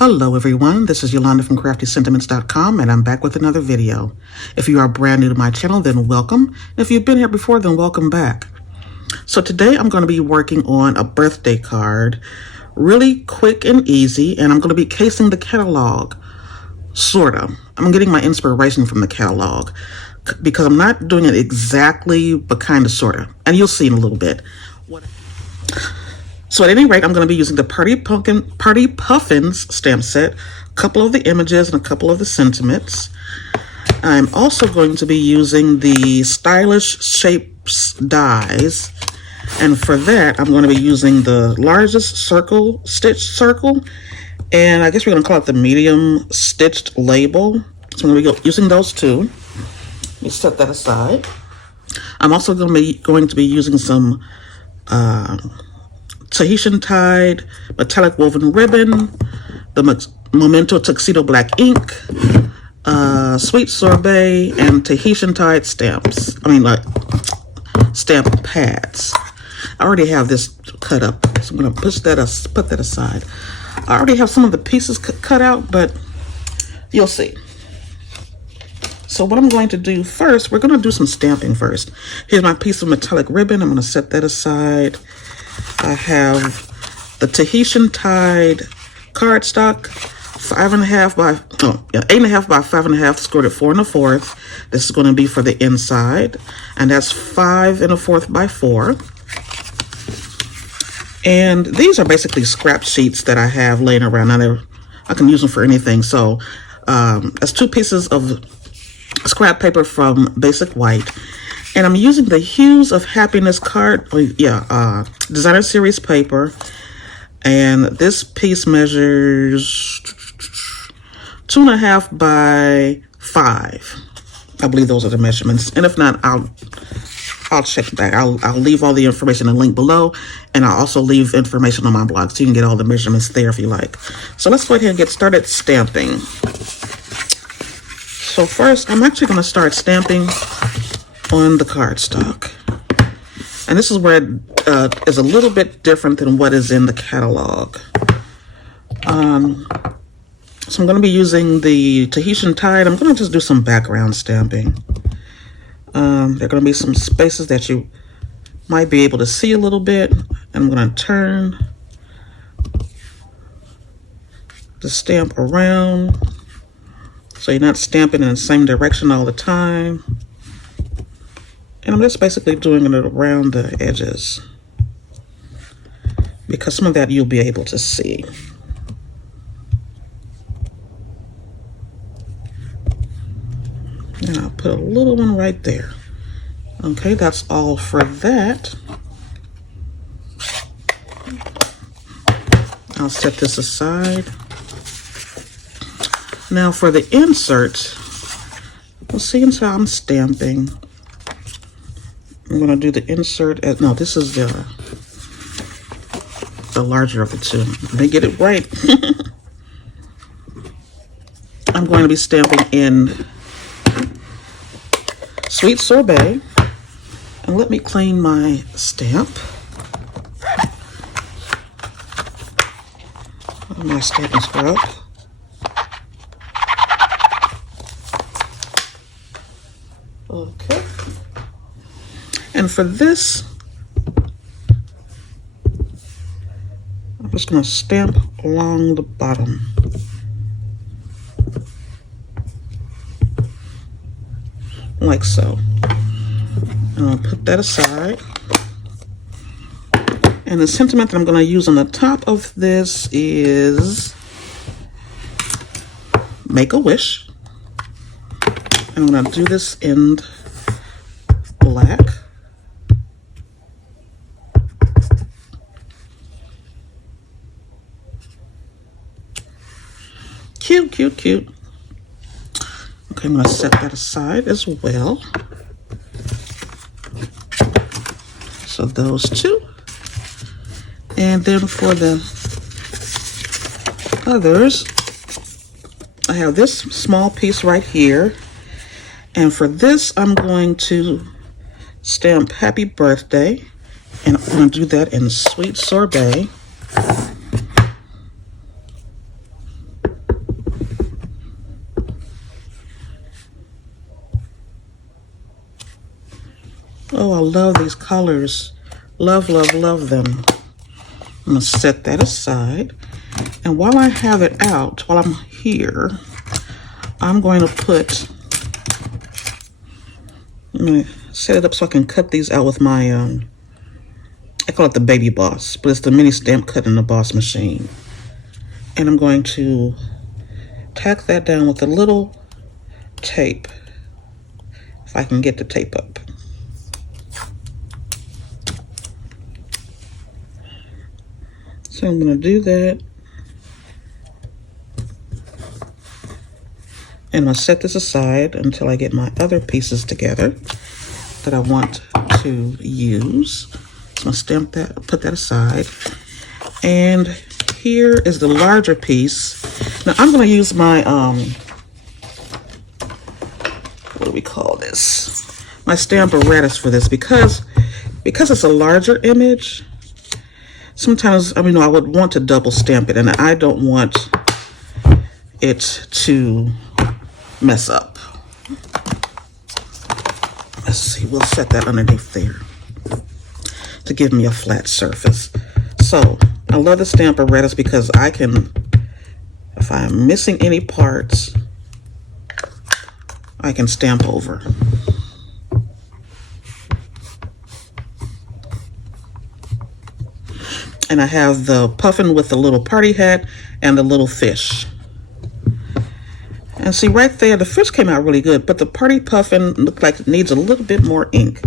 Hello everyone, this is Yolanda from CraftyScentiments.com and I'm back with another video. If you are brand new to my channel, then welcome. And if you've been here before, then welcome back. So today I'm going to be working on a birthday card, really quick and easy, and I'm going to be casing the catalog, sorta. I'm getting my inspiration from the catalog because I'm not doing it exactly, but kind of sorta. And you'll see in a little bit. So at any rate, I'm going to be using the Party Puffins stamp set, a couple of the images and a couple of the sentiments. I'm also going to be using the Stylish Shapes dies, and for that I'm going to be using the largest circle, stitched circle, and I guess we're going to call it the medium stitched label. So I'm going to be using those two. Let me set that aside. I'm also going to be using some Tahitian tied metallic woven ribbon, the Memento Tuxedo black ink, sweet sorbet, and Tahitian tied stamps. Stamp pads. I already have this cut up, so I'm going to put that aside. I already have some of the pieces cut out, but you'll see. So what I'm going to do first, we're going to do some stamping first. Here's my piece of metallic ribbon. I'm going to set that aside. I have the Tahitian tied cardstock, 8.5 by 5.5, scored at 4 1/4. This is going to be for the inside, and that's 5 1/4 by 4. And these are basically scrap sheets that I have laying around. Now I can use them for anything. So that's 2 pieces of scrap paper from Basic White. And I'm using the Hues of Happiness designer series paper. And this piece measures 2.5 by 5. I believe those are the measurements. And if not, I'll check back. I'll leave all the information in the link below. And I'll also leave information on my blog so you can get all the measurements there if you like. So let's go ahead and get started stamping. So first, I'm actually going to start stamping on the cardstock, and this is where it is a little bit different than what is in the catalog. So I'm going to be using the Tahitian tied. I'm going to just do some background stamping. There are going to be some spaces that you might be able to see a little bit, and I'm going to turn the stamp around so you're not stamping in the same direction all the time. And I'm just basically doing it around the edges because some of that you'll be able to see. And I'll put a little one right there. Okay, that's all for that. I'll set this aside. Now for the insert, we'll see until I'm stamping. I'm going to do the insert as, no, this is the larger of the two. Let me get it right. I'm going to be stamping in Sweet Sorbet. And let me clean my stamp. My stamping scrub. Okay. And for this, I'm just going to stamp along the bottom. Like so. And I'll put that aside. And the sentiment that I'm going to use on the top of this is Make a Wish. I'm going to do this in black. Cute, cute, cute. Okay, I'm going to set that aside as well. So those two. And then for the others, I have this small piece right here. And for this, I'm going to stamp Happy Birthday. And I'm going to do that in Sweet Sorbet. Oh, I love these colors. Love, love, love them. I'm gonna set that aside. And while I have it out, while I'm here, I'm going to I'm gonna set it up so I can cut these out with my, I call it the Baby Boss, but it's the mini stamp cut in the Boss machine. And I'm going to tack that down with a little tape, if I can get the tape up. So I'm going to do that. And I'll set this aside until I get my other pieces together that I want to use. So I'll stamp that, put that aside. And here is the larger piece. Now I'm going to use my, what do we call this? My stamp apparatus for this because it's a larger image. Sometimes, I mean, I would want to double stamp it, and I don't want it to mess up. Let's see, we'll set that underneath there to give me a flat surface. So I love the stamp apparatus because I can, if I'm missing any parts, I can stamp over. And I have the puffin with the little party hat and the little fish. And see right there, the fish came out really good, but the party puffin looked like it needs a little bit more ink.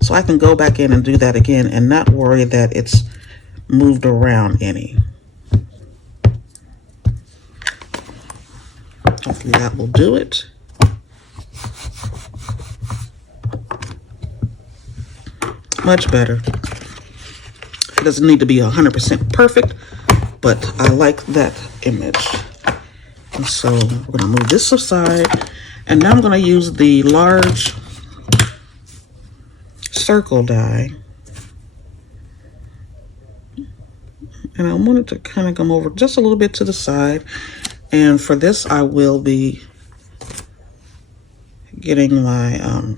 So I can go back in and do that again and not worry that it's moved around any. Hopefully that will do it. Much better. It doesn't need to be 100% perfect, but I like that image. And so we're going to move this aside. And now I'm going to use the large circle die. And I want it to kind of come over just a little bit to the side. And for this, I will be getting my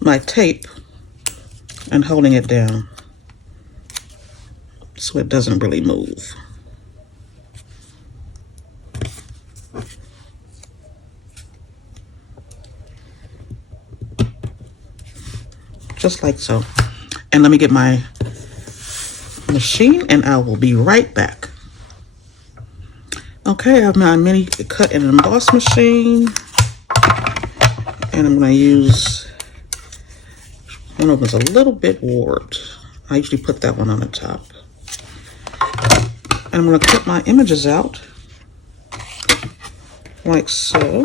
my tape and holding it down so it doesn't really move. Just like so. And let me get my machine and I will be right back. Okay, I have my mini cut and emboss machine. And I'm going to use one of them is a little bit warped. I usually put that one on the top. And I'm going to cut my images out like so.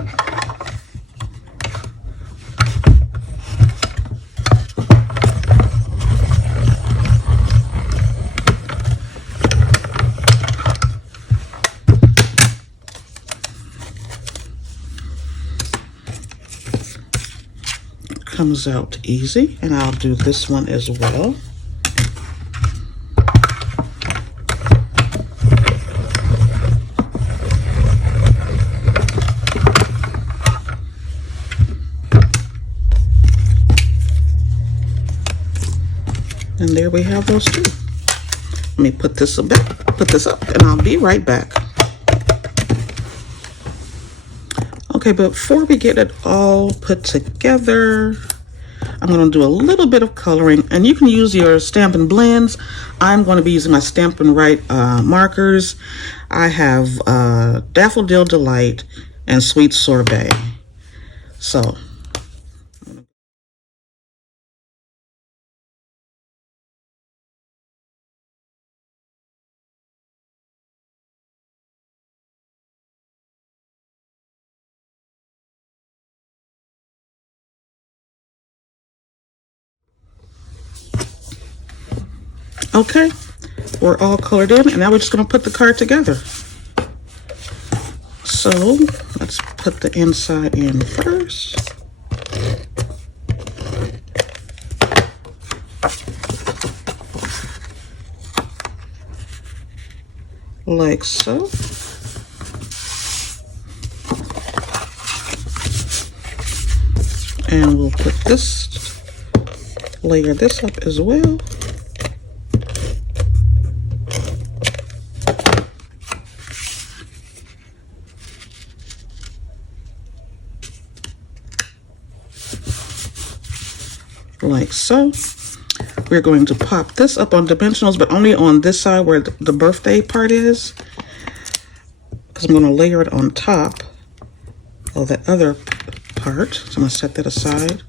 Comes out easy, and I'll do this one as well. And there we have those two. Let me put this up, and I'll be right back. Okay, but before we get it all put together, I'm going to do a little bit of coloring, and you can use your Stampin' blends. I'm going to be using my Stampin' Right markers. I have Daffodil Delight and Sweet Sorbet. So, okay, we're all colored in, and now we're just going to put the card together. So let's put the inside in first. Like so. And we'll put this, layer this up as well. Like so. We're going to pop this up on dimensionals, but only on this side where the birthday part is, because I'm going to layer it on top of that other part. So I'm going to set that aside.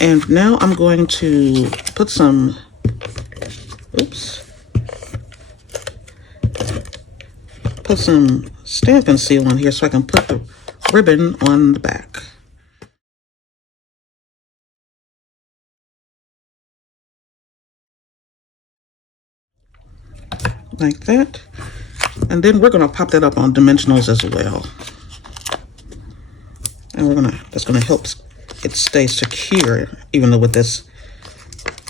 And now I'm going to put some, put some Stampin' Seal on here so I can put the ribbon on the back. Like that. And then we're going to pop that up on dimensionals as well. And that's going to help it stay secure, even though with this,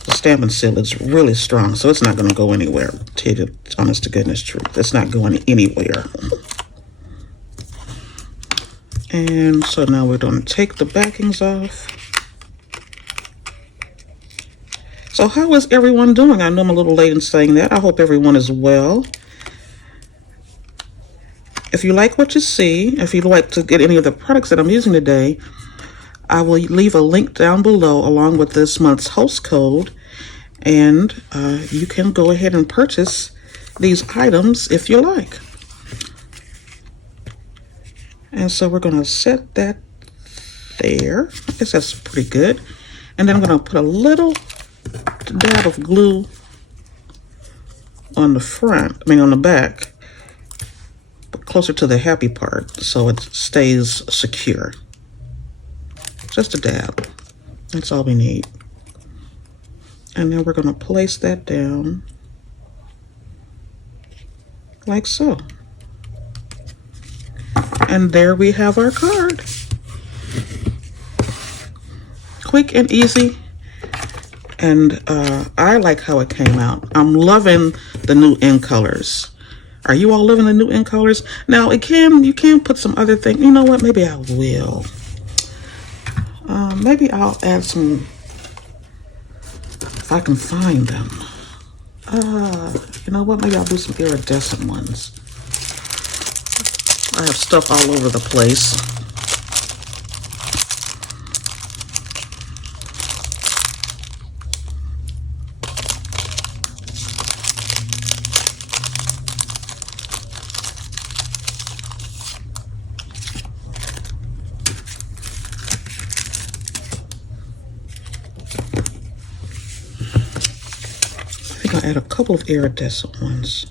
the Stampin' Seal is really strong, so it's not going to go anywhere. Tell you the honest to goodness truth, it's not going anywhere. And so now we're going to take the backings off. So how is everyone doing? I know I'm a little late in saying that. I hope everyone is well. If you like what you see, if you'd like to get any of the products that I'm using today, I will leave a link down below along with this month's host code, and you can go ahead and purchase these items if you like. And so we're going to set that there. I guess that's pretty good. And then I'm going to put a little dab of glue on the front, on the back, but closer to the happy part so it stays secure. Just a dab. That's all we need. And then we're going to place that down like so. And there we have our card. Quick and easy. And I like how it came out. I'm loving the new in colors. Are you all loving the new in colors? Now you can put some other things. You know what? Maybe I will. Maybe I'll add some, if I can find them. You know what? Maybe I'll do some iridescent ones. I have stuff all over the place. I'll add a couple of iridescent ones.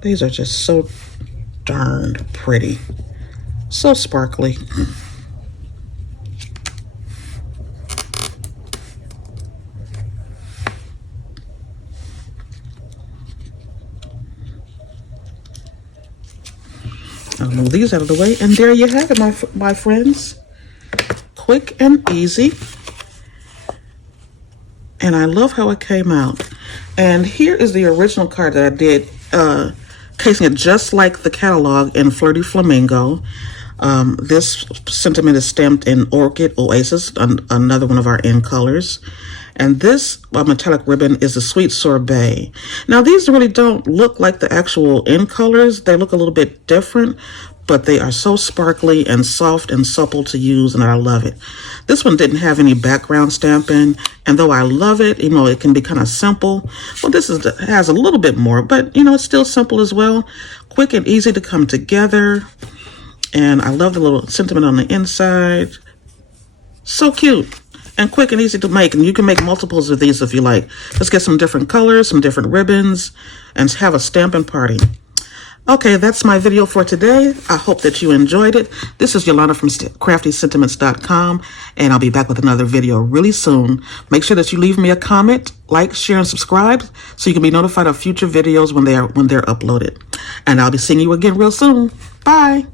These are just so darned pretty. So sparkly. I'll move these out of the way, and there you have it, my friends. Quick and easy. And I love how it came out. And here is the original card that I did, casing it just like the catalog in Flirty Flamingo. This sentiment is stamped in Orchid Oasis, another one of our in colors. And this metallic ribbon is the Sweet Sorbet. Now these really don't look like the actual in colors. They look a little bit different, but they are so sparkly and soft and supple to use, and I love it. This one didn't have any background stamping, and though I love it, it can be kind of simple. Well, this has a little bit more, but it's still simple as well. Quick and easy to come together, and I love the little sentiment on the inside. So cute and quick and easy to make, and you can make multiples of these if you like. Let's get some different colors, some different ribbons, and have a stamping party. Okay, that's my video for today. I hope that you enjoyed it. This is Yolanda from CraftyScentiments.com, and I'll be back with another video really soon. Make sure that you leave me a comment, like, share, and subscribe so you can be notified of future videos when they're uploaded. And I'll be seeing you again real soon. Bye.